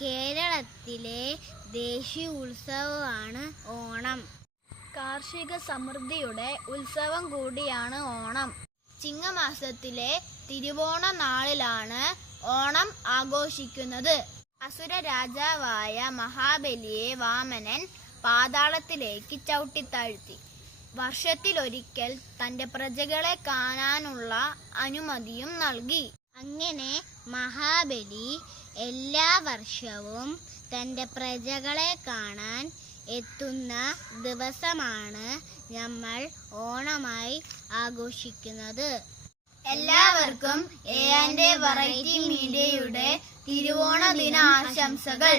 കേരളത്തിലെ ദേശീയ ഉത്സവമാണ് ഓണം. കാർഷിക സമൃദ്ധിയുടെ ഉത്സവം കൂടിയാണ് ഓണം. ചിങ്ങമാസത്തിലെ തിരുവോണ നാളിലാണ് ഓണം ആഘോഷിക്കുന്നത്. അസുര രാജാവായ മഹാബലിയെ വാമനൻ പാതാളത്തിലേക്ക് ചവിട്ടിത്താഴ്ത്തി. വർഷത്തിലൊരിക്കൽ തന്റെ പ്രജകളെ കാണാനുള്ള അനുമതിയും നൽകി. അങ്ങനെ മഹാബലി എല്ലാ വർഷവും തന്റെ പ്രജകളെ കാണാൻ എത്തുന്ന ദിവസമാണ് നമ്മൾ ഓണമായി ആഘോഷിക്കുന്നത്. എല്ലാവർക്കും എ ആൻഡ് എ വെറൈറ്റി മീഡിയയുടെ തിരുവോണ ദിന ആശംസകൾ.